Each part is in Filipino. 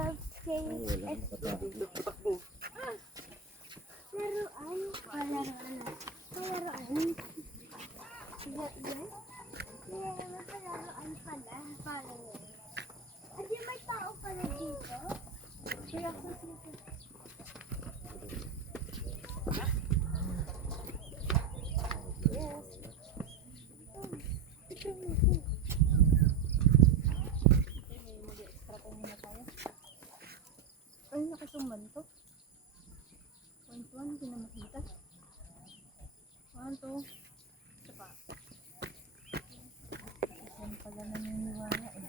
Laruan. Laruan. Laruan pala. Parang hindi may tao pala dito. Kaya ko dito. Yes. Ay, nakasumban to. Point 1, hindi na makita. 1, 2. Isa pa. Saan pala naniniwala eh.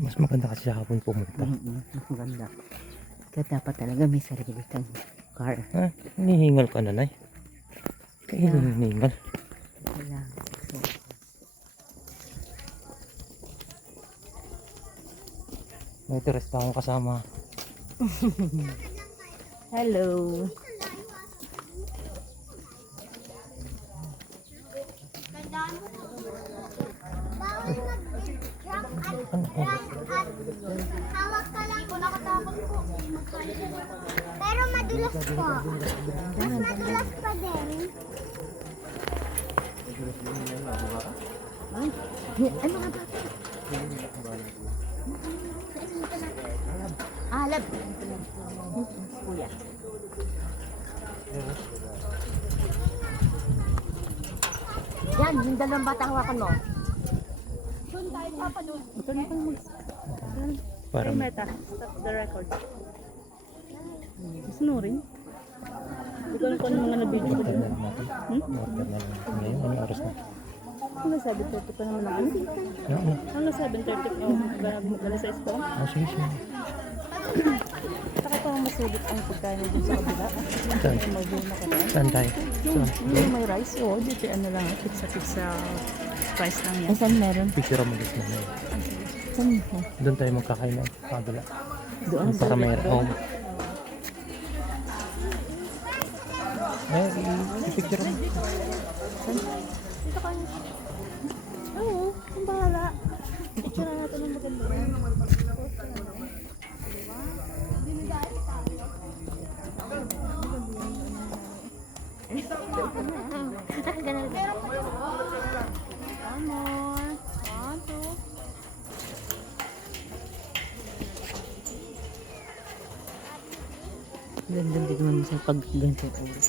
Mas maganda kasi sa hapon pumunta. Mas maganda. Kaya dapat talaga may sarili kang car. Ha? Hinihingal ka na, Nay. Kaya hinihingal. Kailangan. So, May teres pa akong kasama. hello. Bawal mag-jump at hawak ka lang. Hindi ko nakatakot po. Pero madulas po. Mas madulas pa din. Ay, ano nga ba? Alab. Kuya. Yan, yung dalawang bata hawakan mo. Doon tayo, Papa, doon. Ito na kang mag... Para Meta, stop the record. Snoring? Ito lang kung ano mga na-video ko order dun. na lang natin. Order na lang natin. Ngayon, anong oras na? Hanggang 7:30 pa naman ang ano? Ano? Hanggang 7:30 pa. Alas 6 pa. Ah, sige, sige. Saka parang masulit ang pagkain dun sa kabila. Saan? Mag-view na ka tayo. Saan tayo? Saan? Yung may rice, oo. Dito ano lang, pizza price lang yan. Saan meron? Picture mo dito na. Saan? Doon tayo magkakain ng kabila. Doon. Para may home. I-picture mo. Dito ka. Oo, ang bahala. Picture na natin ng maganda. Ganda din naman sa pag ganito oras.